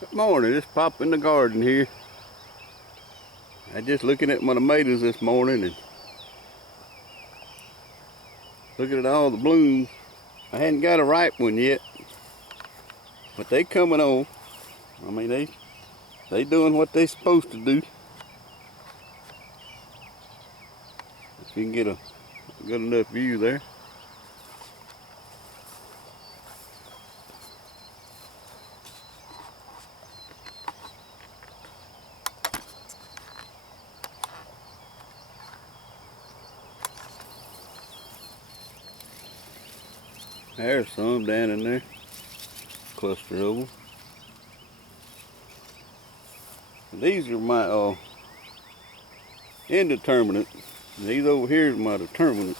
Good morning, just pop in the garden here. I just looking at my tomatoes this morning and looking at all the blooms. I hadn't got a ripe one yet, but they coming on. I mean, they doing what they supposed to do. If you can get a good enough view there. There's some down in there, cluster of them. These are my indeterminate. These over here is my determinate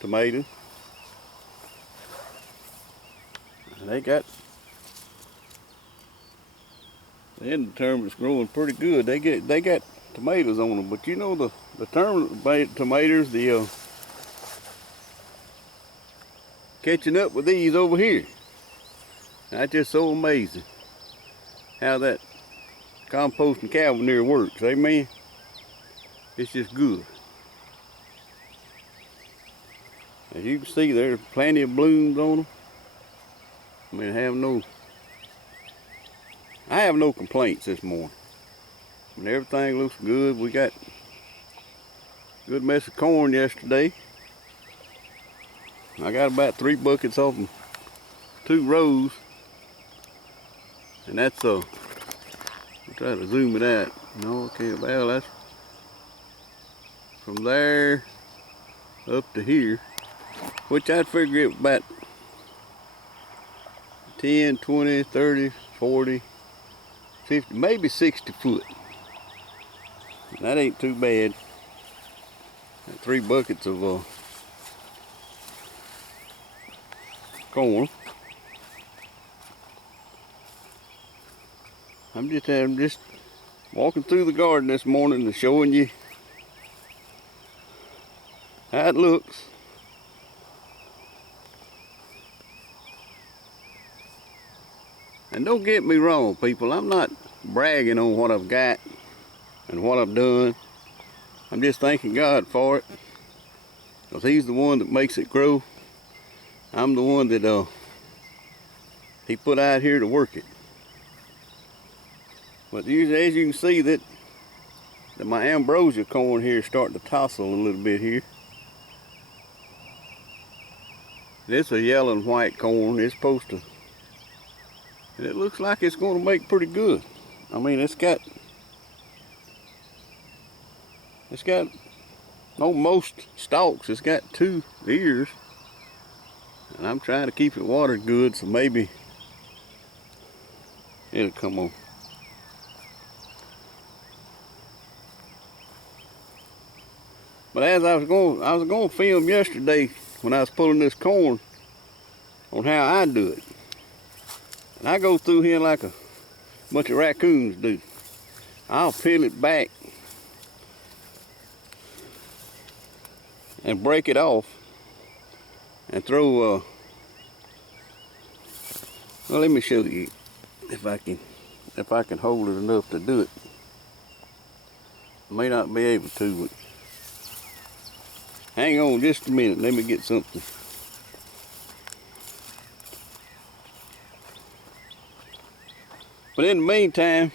tomatoes. And they got the indeterminate's growing pretty good. They got tomatoes on them, but you know the determinate tomatoes, the catching up with these over here. That's just so amazing how that composting Calvinaire works. Amen. It's just good. As you can see, there's plenty of blooms on them. I mean, I have no complaints this morning. I mean, everything looks good. We got a good mess of corn yesterday. I got about 3 buckets off them 2 rows. And that's I'll try to zoom it out. No, okay, well, that's from there up to here, which I'd figure it about 10, 20, 30, 40, 50, maybe 60 foot. That ain't too bad. 3 buckets of corn. I'm just walking through the garden this morning and showing you how it looks. And don't get me wrong, people, I'm not bragging on what I've got and what I've done. I'm just thanking God for it, because He's the one that makes it grow. I'm the one that He put out here to work it. But as you can see that my ambrosia corn here is starting to tossle a little bit here. This is a yellow and white corn. It's supposed to, and it looks like it's going to make pretty good. I mean, it's got on most stalks, it's got 2 ears. And I'm trying to keep it watered good, so maybe it'll come on. But as I was going to film yesterday when I was pulling this corn on how I do it. And I go through here like a bunch of raccoons do. I'll peel it back and break it off and throw well, let me show you if I can hold it enough to do it. I may not be able to, but hang on just a minute, let me get something. But in the meantime,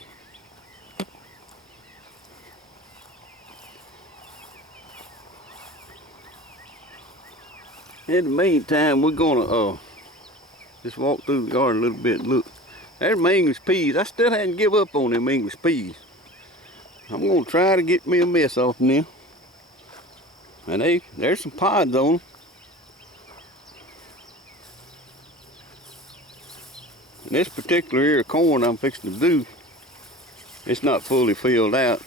we're gonna just walk through the garden a little bit and look. There's my English peas. I still hadn't give up on them English peas. I'm gonna try to get me a mess off them now. And there's some pods on them. And this particular area of corn I'm fixing to do, it's not fully filled out.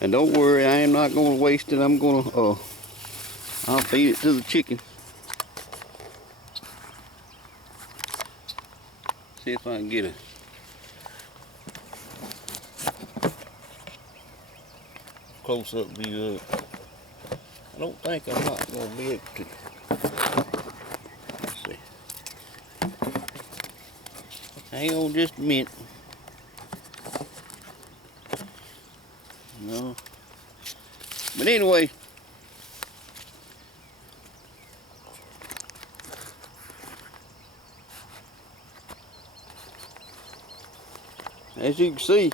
And don't worry, I am not gonna waste it. I'll feed it to the chicken. See if I can get a close-up view of it. I don't think I'm not going to be able to. Let's see. Hang on just a minute. No. But anyway, as you can see,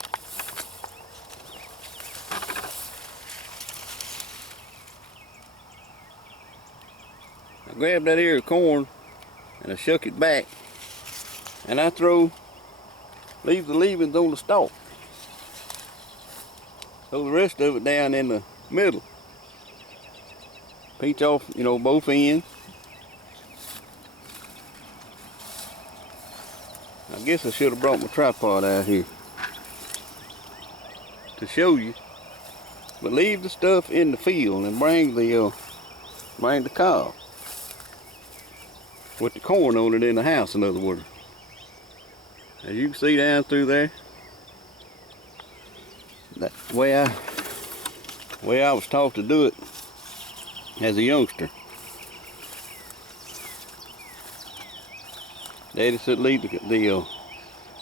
I grabbed that ear of corn and I shuck it back, and I leave the leavings on the stalk. Throw the rest of it down in the middle. Pinch off, both ends. I guess I should have brought my tripod out here to show you. But leave the stuff in the field and bring the cob with the corn on it in the house, in other words. As you can see down through there, that's the way I was taught to do it as a youngster. Daddy said leave the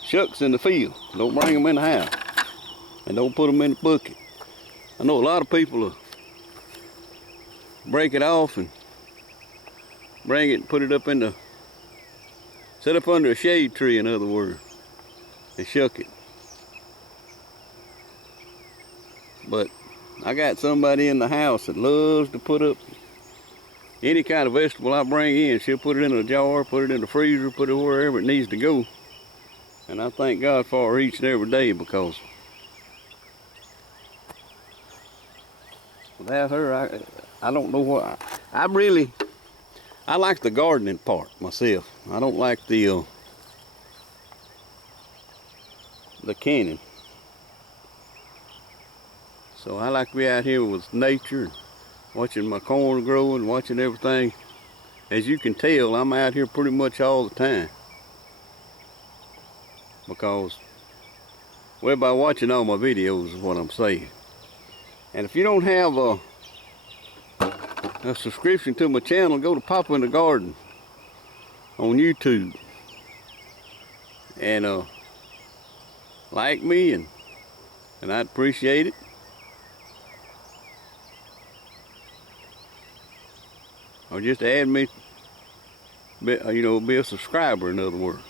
shucks in the field. Don't bring them in the house. And don't put them in the bucket. I know a lot of people will break it off and bring it and put it up set up under a shade tree, in other words, and shuck it. But I got somebody in the house that loves to put up any kind of vegetable I bring in. She'll put it in a jar, put it in the freezer, put it wherever it needs to go. And I thank God for her each and every day, because without her, I don't know what. I like the gardening part myself. I don't like the canning. So I like to be out here with nature, watching my corn growing, watching everything. As you can tell, I'm out here pretty much all the time. Because, well, by watching all my videos is what I'm saying. And if you don't have a subscription to my channel, go to Papa in the Garden on YouTube. And like me, and I'd appreciate it. Or just add me, be a subscriber, in other words.